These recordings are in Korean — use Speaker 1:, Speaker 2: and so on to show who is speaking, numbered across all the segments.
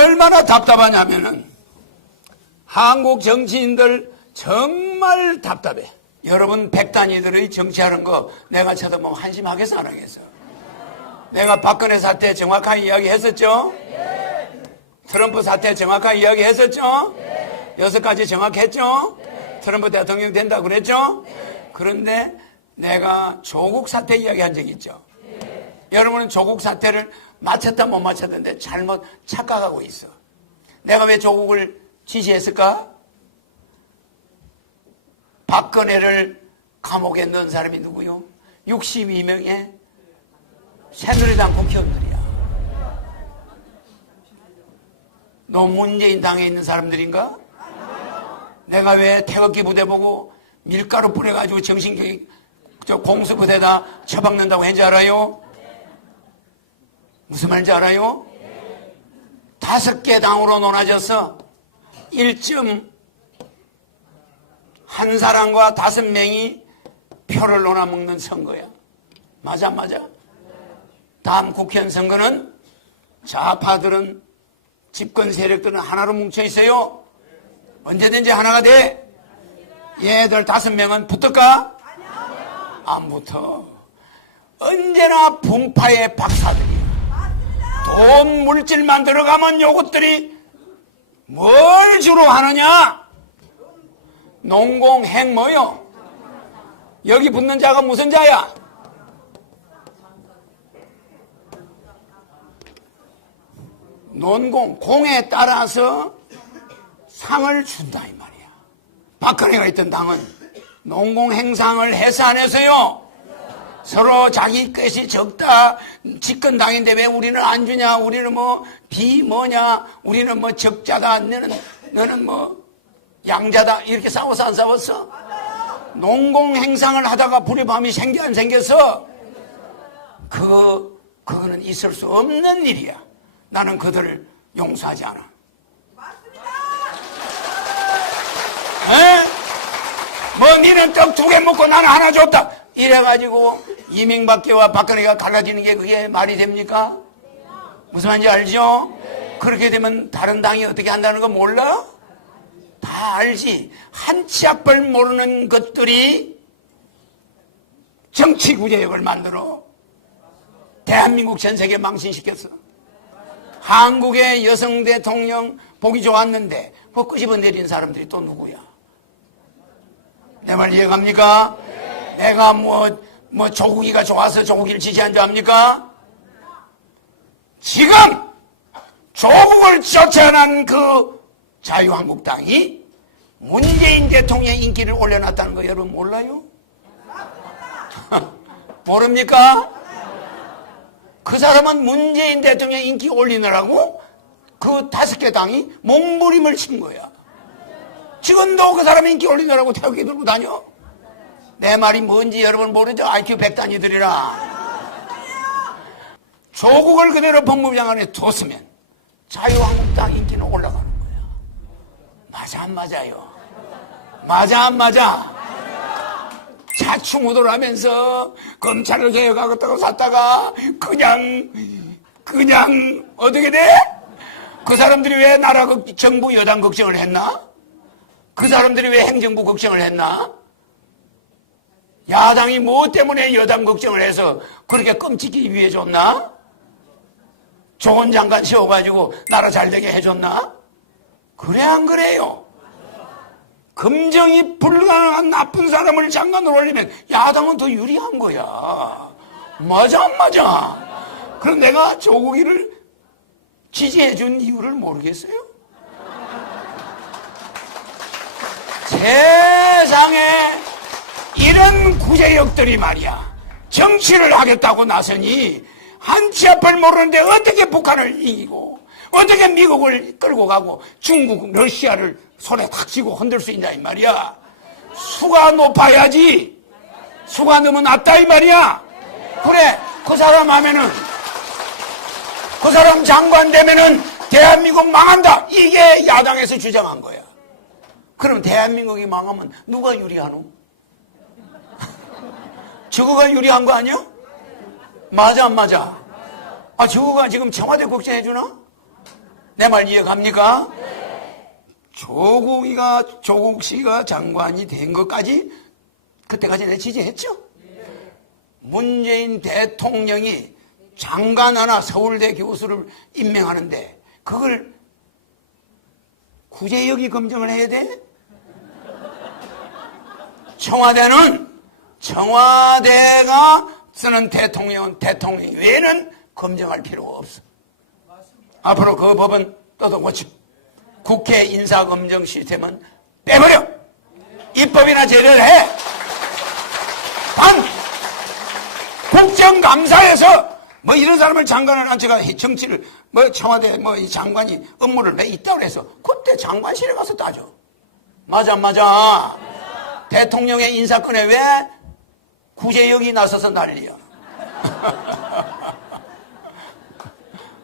Speaker 1: 얼마나 답답하냐면은 한국 정치인들 정말 답답해. 여러분 백단위들의 정치하는 거 내가 쳐다보면 한심하겠어 안 하겠어? 내가 박근혜 사태 정확한 이야기 했었죠? 트럼프 사태 정확한 이야기 했었죠? 여섯 가지 정확했죠? 트럼프 대통령 된다 그랬죠? 그런데 내가 조국 사태 이야기 한 적 있죠? 여러분은 조국 사태를 맞췄다 못 맞췄는데 잘못 착각하고 있어. 내가 왜 조국을 지지했을까? 박근혜를 감옥에 넣은 사람이 누구요? 62명의 새누리당 국회의원들이야. 너 문재인 당에 있는 사람들인가? 내가 왜 태극기 부대 보고 밀가루 뿌려가지고 정신교육 저 공수부대다 처박는다고 했는지 알아요? 무슨 말인지 알아요? 다섯 개 당으로 논아져서 1점 한 사람과 다섯 명이 표를 논아먹는 선거야. 맞아, 맞아. 다음 국회의원 선거는 좌파들은 집권 세력들은 하나로 뭉쳐 있어요. 언제든지 하나가 돼. 얘들 다섯 명은 붙을까? 안 붙어. 언제나 분파의 박사들이야. 돈 물질만 들어가면 요것들이 뭘 주로 하느냐? 농공행 뭐요? 여기 붙는 자가 무슨 자야? 논공, 공에 따라서 상을 준다 이 말이야. 박근혜가 있던 당은 농공 행상을 해서 안 해서요. 서로 자기 것이 적다. 집권 당인데 왜 우리는 안 주냐? 우리는 뭐 비 뭐냐? 우리는 뭐 적자다. 너는 너는 뭐 양자다. 이렇게 싸워서 안 싸웠어? 농공 행상을 하다가 불의 밤이 생겨 안 생겨서 그 그거는 있을 수 없는 일이야. 나는 그들을 용서하지 않아. 에? 뭐 니는 떡 두 개 먹고 나는 하나 줬다. 이래가지고 이명박계와 박근혜가 갈라지는 게 그게 말이 됩니까? 무슨 말인지 알죠? 그렇게 되면 다른 당이 어떻게 한다는 거 몰라? 다 알지. 한 치 앞을 모르는 것들이 정치 구제역을 만들어 대한민국 전 세계 망신시켰어. 한국의 여성 대통령 보기 좋았는데 그 끄집어 내린 사람들이 또 누구야? 내 말 이해갑니까? 내가 뭐, 뭐 조국이가 좋아서 조국이를 지지한 줄 압니까? 지금 조국을 쫓아난 그 자유한국당이 문재인 대통령 인기를 올려놨다는 거 여러분 몰라요? 모릅니까? 그 사람은 문재인 대통령 인기 올리느라고 그 다섯 개 당이 몸부림을 친 거야. 지금도 그 사람 인기 올리느라고 태극기 들고 다녀? 내 말이 뭔지 여러분 모르죠? IQ 100단위들이라. 조국을 그대로 법무부장 안에 뒀으면 자유한국당 인기는 올라가는 거야. 맞아, 안 맞아요? 맞아, 안 맞아? 자충우돌 하면서 검찰을 개혁하겠다고 샀다가 그냥, 그냥 어떻게 돼? 그 사람들이 왜 나라 걱- 정부 여당 걱정을 했나? 그 사람들이 왜 행정부 걱정을 했나? 야당이 뭐 때문에 여당 걱정을 해서 그렇게 끔찍히 위해 줬나? 좋은 장관 세워가지고 나라 잘 되게 해줬나? 그래 안 그래요? 금정이 불가능한 나쁜 사람을 장관으로 올리면 야당은 더 유리한 거야. 맞아 안 맞아? 그럼 내가 조국이를 지지해 준 이유를 모르겠어요? 세상에 이런 구제역들이 말이야. 정치를 하겠다고 나서니 한치 앞을 모르는데 어떻게 북한을 이기고 어떻게 미국을 끌고 가고 중국, 러시아를 손에 탁 쥐고 흔들 수 있냐 이 말이야. 수가 높아야지. 수가 너무 낮다 이 말이야. 그래 그 사람 하면은 그 사람 장관 되면은 대한민국 망한다. 이게 야당에서 주장한 거야. 그럼 대한민국이 망하면 누가 유리하노? 저거가 유리한 거 아니야? 맞아 안 맞아? 아 저거가 지금 청와대 걱정해 주나? 내 말 이해갑니까? 조국이가 조국 씨가 장관이 된 것까지 그때까지 내 지지했죠. 문재인 대통령이 장관 하나 서울대 교수를 임명하는데 그걸 구제역이 검증을 해야 돼? 청와대는 청와대가 쓰는 대통령은 대통령 외에는 검증할 필요가 없어. 앞으로 그 법은 또도 고쳐. 국회 인사검증 시스템은 빼버려. 입법이나 제대로 해. 단 국정감사에서 뭐 이런 사람을 장관을 앉혀가 정치를 뭐 청와대 뭐 이 장관이 업무를 왜 있다고 해서 그때 장관실에 가서 따져. 맞아 맞아. 대통령의 인사권에 왜 구제역이 나서서 난리야.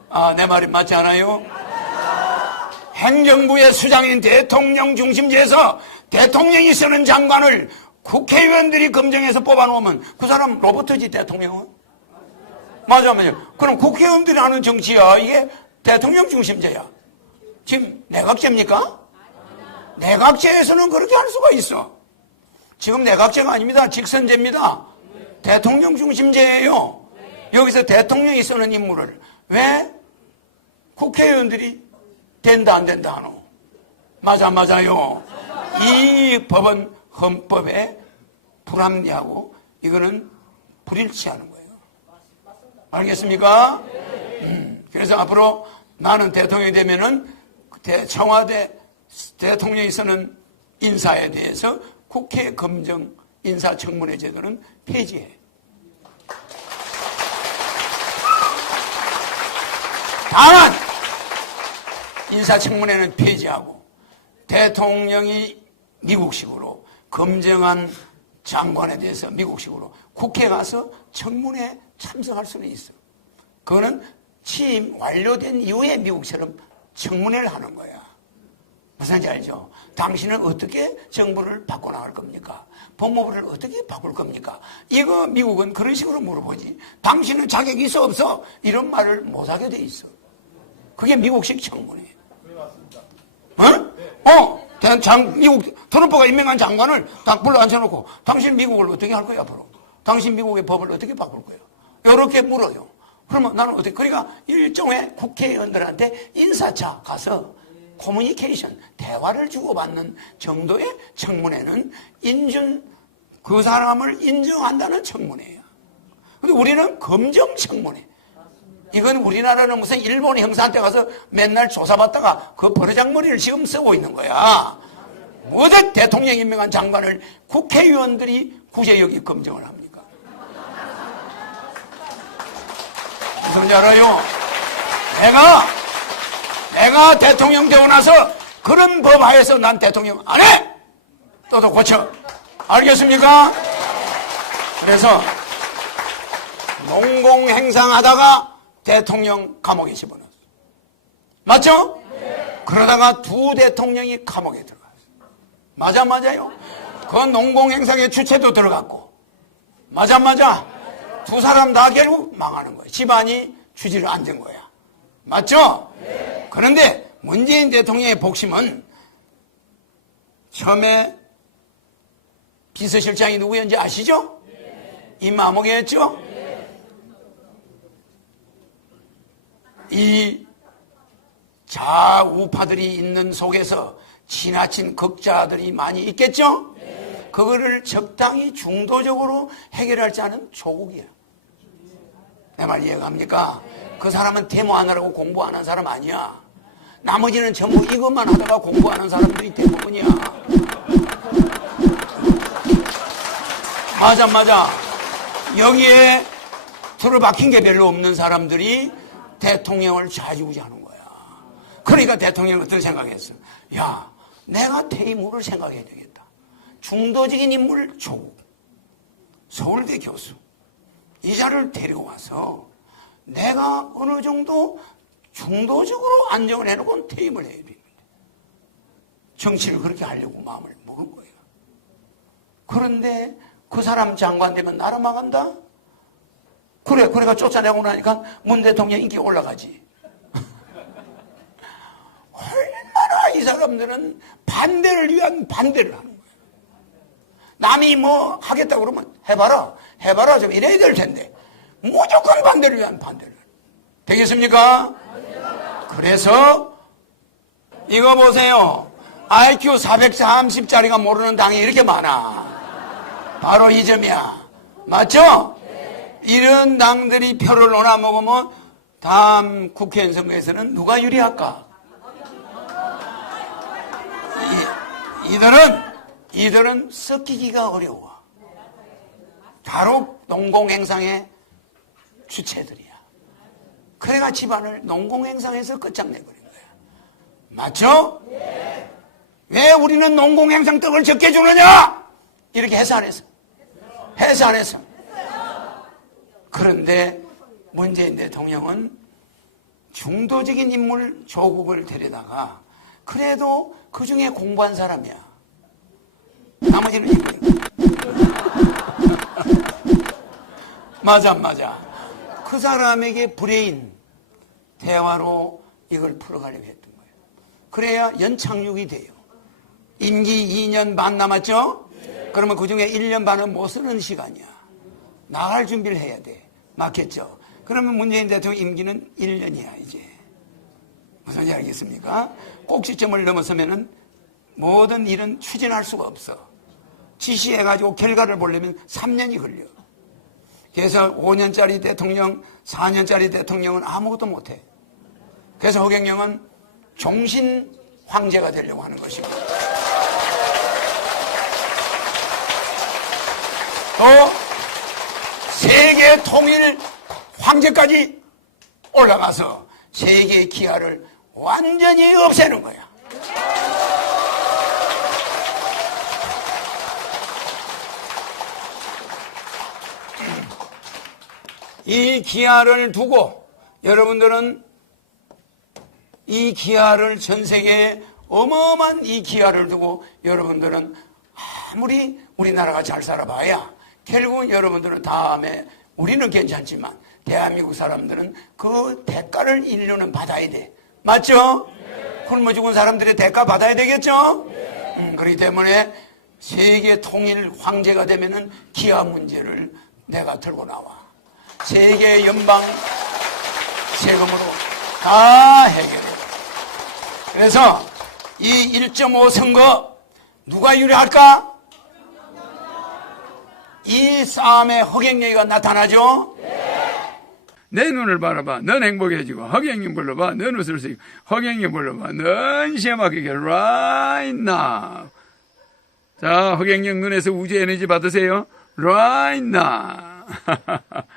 Speaker 1: 아, 내 말이 맞지 않아요? 행정부의 수장인 대통령 중심제에서 대통령이 쓰는 장관을 국회의원들이 검증해서 뽑아놓으면 그 사람 로버트지 대통령은? 맞아, 맞아. 그럼 국회의원들이 하는 정치야. 이게 대통령 중심제야. 지금 내각제입니까? 내각제에서는 그렇게 할 수가 있어. 지금 내각제가 아닙니다. 직선제입니다. 대통령 중심제예요. 여기서 대통령이 쓰는 임무를 왜 국회의원들이 된다 안 된다 하노? 맞아 맞아요. 이 법은 헌법에 불합리하고 이거는 불일치하는 거예요. 알겠습니까? 음, 그래서 앞으로 나는 대통령이 되면은 대- 청와대 대통령이 쓰는 인사에 대해서 국회 검증 인사청문회 제도는 폐지해. 다만 인사청문회는 폐지하고 대통령이 미국식으로 검증한 장관에 대해서 미국식으로 국회 가서 청문회 참석할 수는 있어. 그거는 취임 완료된 이후에 미국처럼 청문회를 하는 거야. 무슨지 알죠? 당신은 어떻게 정부를 바꿔나갈 겁니까? 법무부를 어떻게 바꿀 겁니까? 이거 미국은 그런 식으로 물어보지. 당신은 자격이 있어 없어? 이런 말을 못하게 돼 있어. 그게 미국식 청문회. 어? 어? 대- 장, 미국, 트럼프가 임명한 장관을 딱 불러 앉혀놓고 당신 미국을 어떻게 할 거야, 앞으로? 당신 미국의 법을 어떻게 바꿀 거야? 이렇게 물어요. 그러면 나는 어떻게, 그러니까 일종의 국회의원들한테 인사차 가서 커뮤니케이션, 대화를 주고받는 정도의 청문회는 인준, 그 사람을 인정한다는 청문회야. 근데 우리는 검정 청문회. 이건 우리나라는 무슨 일본 형사한테 가서 맨날 조사받다가 그 버르장머리를 지금 쓰고 있는 거야. 모든 대통령 임명한 장관을 국회의원들이 구제역이 검증을 합니까? 무슨 줄 알아요? 내가, 내가 대통령 되고 나서 그런 법 하에서 난 대통령 안 해! 또도 고쳐. 알겠습니까? 그래서 농공 행상 하다가 대통령 감옥에 집어넣었어. 맞죠? 그러다가 두 대통령이 감옥에 들어갔어. 맞아, 맞아요. 그 농공 행상의 주체도 들어갔고. 맞아, 맞아. 두 사람 다 결국 망하는 거야. 집안이 주지를 안 된 거야. 맞죠? 그런데 문재인 대통령의 복심은 처음에 비서실장이 누구였는지 아시죠? 이마목이었죠? 이 좌우파들이 있는 속에서 지나친 극자들이 많이 있겠죠? 그거를 적당히 중도적으로 해결할 자는 조국이야. 내 말 이해갑니까? 그 사람은 데모하느라고 공부 안 한 사람 아니야. 나머지는 전부 이것만 하다가 공부하는 사람들이 대부분이야. 맞아, 맞아. 여기에 틀을 박힌 게 별로 없는 사람들이 대통령을 좌지우지하는 거야. 그러니까 대통령은 어떤 생각했어? 야, 내가 퇴임 후를 생각해야 되겠다. 중도적인 인물 조국, 서울대 교수, 이 자를 데리고 와서 내가 어느 정도 중도적으로 안정을 해놓고 퇴임을 해야 됩니다. 정치를 그렇게 하려고 마음을 먹은 거예요. 그런데 그 사람 장관 되면 나라 망한다? 그래, 그래가 쫓아내고 나니까 문 대통령 인기 올라가지. 이 사람들은 반대를 위한 반대를 하는 거예요. 남이 뭐 하겠다고 그러면 해봐라, 해봐라 좀 이래야 될 텐데 무조건 반대를 위한 반대를. 되겠습니까? 그래서 이거 보세요. IQ 430짜리가 모르는 당이 이렇게 많아. 바로 이 점이야. 맞죠? 이런 당들이 표를 논아 먹으면 다음 국회의원 선거에서는 누가 유리할까? 이, 이들은, 이들은 섞이기가 어려워. 바로 농공행상의 주체들이야. 그래가 집안을 농공행상에서 끝장내버린 거야. 맞죠? 왜 우리는 농공행상 떡을 적게 주느냐? 이렇게 해서 안 했어. 해서 안 했어. 그런데 문재인 대통령은 중도적인 인물 조국을 데려다가 그래도 그 중에 공부한 사람이야. 나머지는 이거야. 맞아, 맞아. 그 사람에게 브레인, 대화로 이걸 풀어가려고 했던 거예요. 그래야 연착륙이 돼요. 임기 2년 반 남았죠? 그러면 그 중에 1년 반은 못 쓰는 시간이야. 나갈 준비를 해야 돼. 맞겠죠? 그러면 문재인 대통령 임기는 1년이야, 이제. 무슨 말 알겠습니까? 꼭지점을 넘어서면은 모든 일은 추진할 수가 없어. 지시해가지고 결과를 보려면 3년이 걸려. 그래서 5년짜리 대통령, 4년짜리 대통령은 아무것도 못해. 그래서 허경영은 종신 황제가 되려고 하는 것입니다. 또 세계 통일 황제까지 올라가서 세계의 기아를 완전히 없애는 거야. 이 기아를 두고 여러분들은 이 기아를 전 세계에 어마어마한 이 기아를 두고 여러분들은 아무리 우리나라가 잘 살아봐야 결국은 여러분들은 다음에 우리는 괜찮지만 대한민국 사람들은 그 대가를 인류는 받아야 돼. 맞죠? 굶어 죽은 사람들의 대가 받아야 되겠죠? 음, 그렇기 때문에 세계 통일 황제가 되면은 기아 문제를 내가 들고 나와. 세계 연방 세금으로 다 해결해. 그래서 이 1.5 선거 누가 유리할까? 이 싸움에 허경영이가 나타나죠?
Speaker 2: 내 눈을 바라봐. 넌 행복해지고 허경영 불러봐. 넌 웃을 수 있고 허경영 불러봐. 넌 시험하게 right now. 자, 허경영 눈에서 우주 에너지 받으세요. right now.